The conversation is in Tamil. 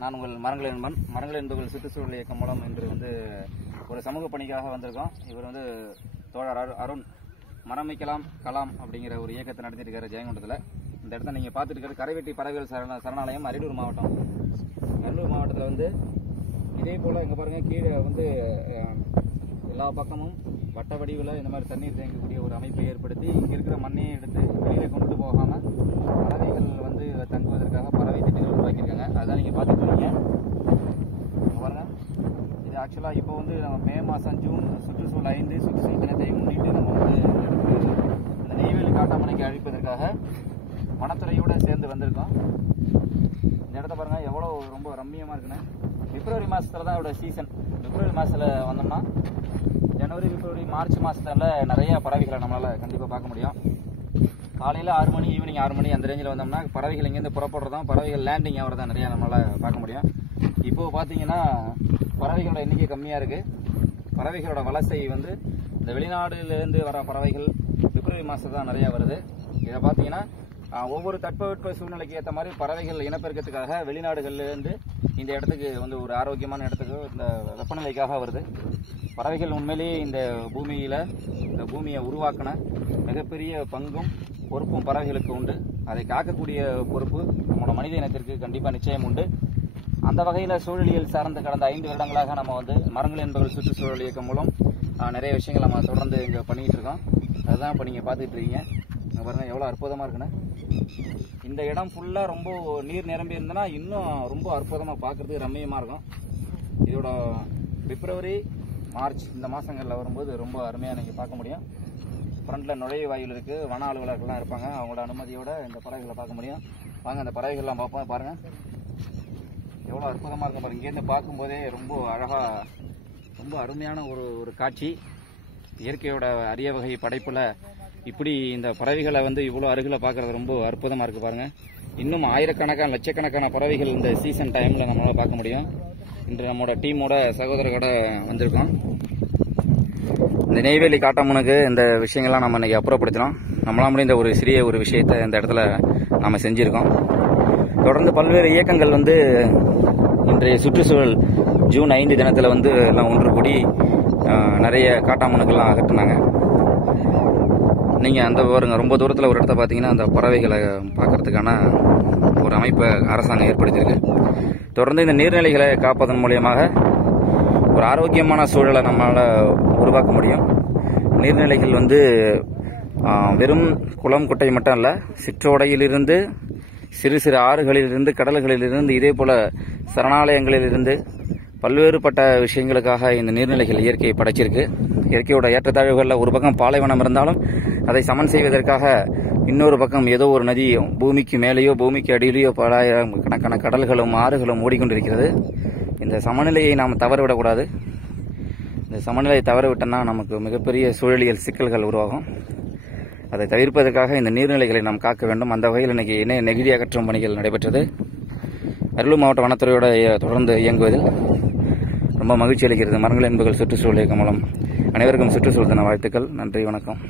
நான் உங்கள் மரங்கள் என்பன். மரங்கள் என்பவர்கள் சுற்றுச்சூழல் இயக்கம் மூலம் இன்று ஒரு சமூக பணிக்காக வந்திருக்கோம். இவர் தோழர் அருண் மரம் வைக்கலாம் கலாம் அப்படிங்கிற ஒரு இயக்கத்தை நடத்திட்டு இருக்காரு ஜெயங்கொண்டத்தில். இந்த இடத்த நீங்கள் பார்த்துட்டு இருக்கிற கரைவெட்டி பறவைகள் சரணாலயம் அரியலூர் மாவட்டம். அரியலூர் மாவட்டத்தில் இதே போல் இங்கே பாருங்கள், கீழே எல்லா பக்கமும் வட்ட வடிவில் இந்த மாதிரி தண்ணீர் தேங்கக்கூடிய ஒரு அமைப்பை ஏற்படுத்தி இங்கே இருக்கிற மண்ணையை எடுத்து வெளியில் கொண்டு போகாமல் பறவைகள் தங்குவதற்காக பறவை திட்டங்கள் உருவாக்கியிருக்காங்க. அதுதான் நீங்கள் பார்த்துட்டு இருக்கீங்க. பாருங்கள், இது ஆக்சுவலாக இப்போ நம்ம மே மாதம் ஜூன் சுற்றுச்சூழல் 5 சுற்றுச்சூழல் தினத்தை முன்னிட்டு நம்ம இந்த நெய்வேலி காட்டாமணைக்கு அழிப்பதற்காக வனத்துறையோடு சேர்ந்து வந்திருக்கோம். இந்த இடத்த பாருங்கள் எவ்வளோ ரொம்ப ரம்மியமாக இருக்குன்னு. பிப்ரவரி மாதத்தில் தான் இதோட சீசன். பிப்ரவரி மாதத்தில் வந்தோம்னா ஜனவரி, பிப்ரவரி, மார்ச் மாதத்தில் நிறைய பறவைகளை நம்மளால் கண்டிப்பாக பார்க்க முடியும். காலையில் 6 மணி, ஈவினிங் 6 மணி அந்த ரேஞ்சில் வந்தோம்னா பறவைகள் இங்கேருந்து புறப்படுறதும் பறவைகள் லேண்டிங் ஆகிறதான் நிறையா நம்மளால் பார்க்க முடியும். இப்போது பார்த்தீங்கன்னா பறவைகளோட எண்ணிக்கை கம்மியாக இருக்குது. பறவைகளோட வலசை இந்த வெளிநாடுலேருந்து வர பறவைகள் பிப்ரவரி மாதம் தான் நிறையா வருது. இதை பார்த்தீங்கன்னா ஒவ்வொரு தட்பவெட்ப சூழ்நிலைக்கு ஏற்ற மாதிரி பறவைகள் இனப்பெருக்கத்துக்காக வெளிநாடுகள்லேருந்து இந்த இடத்துக்கு ஒரு ஆரோக்கியமான இடத்துக்கு இந்த வெப்பநிலைக்காக வருது. பறவைகள் உண்மையிலேயே இந்த பூமியை உருவாக்கின மிகப்பெரிய பங்கும் பொறுப்பும் பறவைகளுக்கு உண்டு. அதை காக்கக்கூடிய பொறுப்பு நம்மளோட மனித இனத்திற்கு கண்டிப்பாக நிச்சயம் உண்டு. அந்த வகையில் சூழலியல் சார்ந்த கடந்த 5 வருடங்களாக நம்ம மரங்கள் என்பவர்கள் சுற்றுச்சூழல் இயக்கம் மூலம் நிறைய விஷயங்கள் நம்ம தொடர்ந்து இங்கே பண்ணிக்கிட்டு இருக்கோம். அதுதான் இப்போ நீங்கள் பார்த்துட்டு இருக்கீங்க. இங்கே பாருங்கள் எவ்வளோ அற்புதமாக இருக்குன்னு. இந்த இடம் ஃபுல்லாக ரொம்ப நீர் நிரம்பி இருந்ததுன்னா இன்னும் ரொம்ப அற்புதமாக பார்க்குறதுக்கு ரம்மியமாக இருக்கும். இதோட பிப்ரவரி, மார்ச் இந்த மாதங்களில் வரும்போது ரொம்ப அருமையாக நீங்கள் பார்க்க முடியும். ஃப்ரண்டில் நுழைவு வாயில் இருக்குது. வன அலுவலர்கள்லாம் இருப்பாங்க. அவங்களோட அனுமதியோடு இந்த பறவைகளை பார்க்க முடியும். வாங்க அந்த பறவைகள்லாம் பார்ப்போம். பாருங்கள் எவ்வளோ அற்புதமாக இருக்கும் பாருங்கள். இங்கேருந்து பார்க்கும்போதே ரொம்ப அழகாக, ரொம்ப அருமையான ஒரு காட்சி. இயற்கையோட அரிய வகை படைப்பில் இப்படி இந்த பறவைகளை இவ்வளோ அருகில் பார்க்குறது ரொம்ப அற்புதமாக இருக்குது பாருங்கள். இன்னும் ஆயிரக்கணக்கான லட்சக்கணக்கான பறவைகள் இந்த சீசன் டைமில் நம்மளால் பார்க்க முடியும். இன்று நம்மளோட டீமோட சகோதரர்களோட வந்திருக்கோம். இந்த நெய்வேலி காட்டாமனுக்கு இந்த விஷயங்கள்லாம் நம்ம இன்றைக்கி அப்புறப்படுத்தினோம். நம்மளால் முடிந்த ஒரு சிறிய ஒரு விஷயத்தை இந்த இடத்துல நாம் செஞ்சுருக்கோம். தொடர்ந்து பல்வேறு இயக்கங்கள் இன்றைய சுற்றுச்சூழல் ஜூன் 5 தினத்தில் எல்லாம் ஒன்று கூடி நிறைய காட்டாமனுக்கெல்லாம் அகற்றினாங்க. நீங்கள் அந்த பாருங்க, ரொம்ப தூரத்தில் ஒரு இடத்த பார்த்தீங்கன்னா அந்த பறவைகளை பார்க்கறதுக்கான ஒரு அமைப்பை அரசாங்கம் ஏற்படுத்தியிருக்கு. தொடர்ந்து இந்த நீர்நிலைகளை காப்பதன் மூலியமாக ஒரு ஆரோக்கியமான சூழலை நம்மளால் உருவாக்க முடியும். நீர்நிலைகள் வெறும் குளம் குட்டை மட்டும் அல்ல, சிற்றோடையிலிருந்து சிறு சிறு ஆறுகளிலிருந்து கடல்களிலிருந்து இதே போல சரணாலயங்களிலிருந்து பல்வேறுபட்ட விஷயங்களுக்காக இந்த நீர்நிலைகள் இயற்கையை படைச்சிருக்கு. இயற்கையோட ஏற்றத்தாழ்வுகளில் ஒரு பக்கம் பாலைவனம் இருந்தாலும் அதை சமன் செய்வதற்காக இன்னொரு பக்கம் ஏதோ ஒரு நதி பூமிக்கு மேலேயோ பூமிக்கு அடியிலேயோ பல கணக்கான கடல்களும் ஆறுகளும் ஓடிக்கொண்டிருக்கிறது. இந்த சமநிலையை நாம் தவறவிடக்கூடாது. இந்த சமநிலையை தவறவிட்டோம்னா நமக்கு மிகப்பெரிய சூழலியல் சிக்கல்கள் உருவாகும். அதை தவிர்ப்பதற்காக இந்த நீர்நிலைகளை நாம் காக்க வேண்டும். அந்த வகையில் இன்னைக்கு நெகிழி அகற்றும் பணிகள் நடைபெற்றது. அரியலூர் மாவட்ட வனத்துறையோட தொடர்ந்து இயங்குவதில் ரொம்ப மகிழ்ச்சி அளிக்கிறது. மரங்கள் என்பவர்கள் சுற்றுச்சூழல் இயக்கம் மூலம் அனைவருக்கும் சுற்றுச்சூழல் தின வாழ்த்துக்கள். நன்றி, வணக்கம்.